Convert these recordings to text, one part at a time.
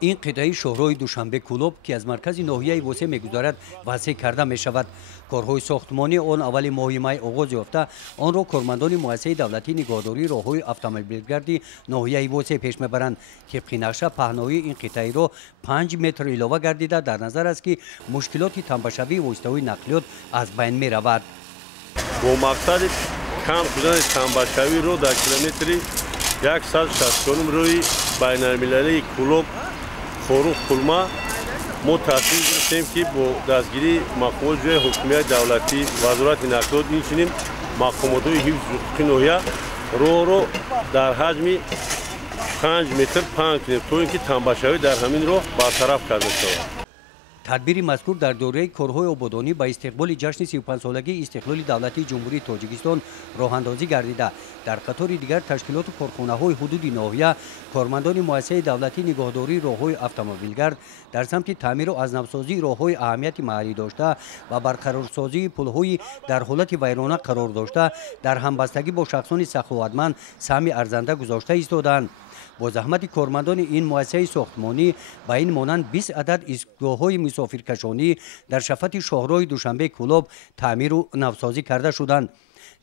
این قطعه شهرهای دوشنبه کلوب که از مرکز ناحیه وسه میگذارد وسیع کرده می شود. کارهای ساختمانی آن اول ماه می آغاز یافته، آن را کارمندان مؤسسه دولتی نگهداری راههای اتومبیلگردی ناحیه وسه پیش میبرند. طبق نقشه پهنایی این قطعه را 5 متر علاوه گردیده در نظر است که مشکلات تنبشوی و استوای نقلیات از بین می رود. با مقصد کم شدن تنبشوی رو در کیلومتری 169 روی بین المللی کلوب فروغ کلما ما تصمیم گرفتیم که با دستگیری مقامات جای حکومت دولتی وزارت نقلیات می‌چینیم مقامات‌های حفظ حقوق ناحیه رو در حجم 5 متر پهن کنیم تا اینکه تنبشوی در همین راه برطرف کرده شود. تدبیر مذکور در دوره کارهای آبادانی با استقبال جشن 35 سالگی استقلال دولتی جمهوری تاجیکستان راه اندازی گردیده. در قطار دیگر تشکیلات و کارخانه‌های حدود ناحیه کارمندان مؤسسه دولتی نگهداری راههای اتومبیلگرد در سمت تعمیر و ازنب‌سازی راههای اهمیت محلی داشته و برقرارسازی پل‌های در حالت ویرانه قرار داشته در همبستگی با شخصان سخاوتمند سهم ارزنده گذاشته ایستادند. با زحمت کارمندان این مؤسسه ساختمانی با این مانند 20 عدد ایستگاه‌های مسافرکشانی در شفت شهرهای دوشنبه کلوب تعمیر و نوسازی کرده شدند.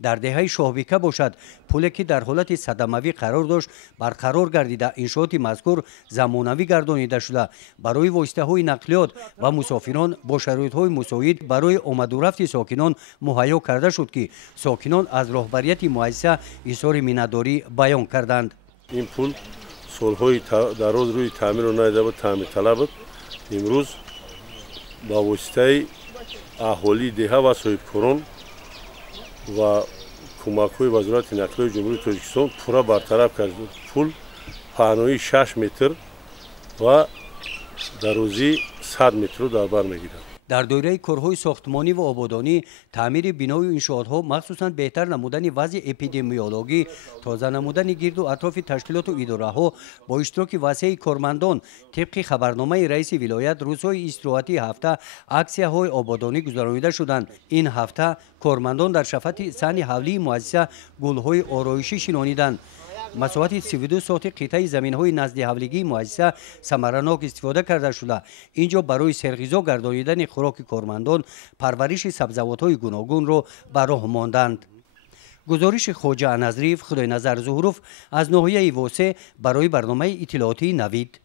در دهه شاهبیکه باشد پلی که در حالت صدموی قرار داشت برقرار گردیده انشاءات مذکور زمانوی گردانیده شده برای واسطه‌های نقلیات و مسافران با شرایط‌های مساعد برای آمد و رفت ساکنان مهیا کرده شد که ساکنان از راهبریت مؤسسه اظهار مینتداری بیان کردند. این پل سالهای دراز روی تعمیر و ندیده بود، تعمیر طلب بود. امروز با واسطه اهالی دهه و صاحبکاران و کمک‌های وزارت نقلیات جمهوری تاجیکستان پورا برطرف کرد. پل پهنایی 6 متر و درازی 100 متر رو در بر میگیرد. در دوره کارهای ساختمانی و آبادانی تعمیر بنا و انشاءات‌ها مخصوصاً بهتر نمودن وضع اپیدمیولوژی، تازه نمودن گرد و اطراف تشکیلات و اداره‌ها با اشتراک وسیع کارمندان طبق خبرنامه رئیس ولایت روزهای استراحتی هفته اکسیه‌های آبادانی گذرانیده شدند. این هفته کارمندان در شفت صحن حولی مؤسسه گل‌های آرایشی شنانیدند. مساحت 32 سانتی قطعه زمین‌های نزد حولیگی مؤسسه ثمرناک استفاده کرده شده. اینجا برای سرغذا گردانیدن خوراک کارمندان پرورش سبزیجات‌های گوناگون را به راه ماندند. گزارش خواجه انظریف خدای نظر ظهروف از ناحیه واسه برای برنامه اطلاعاتی نوید.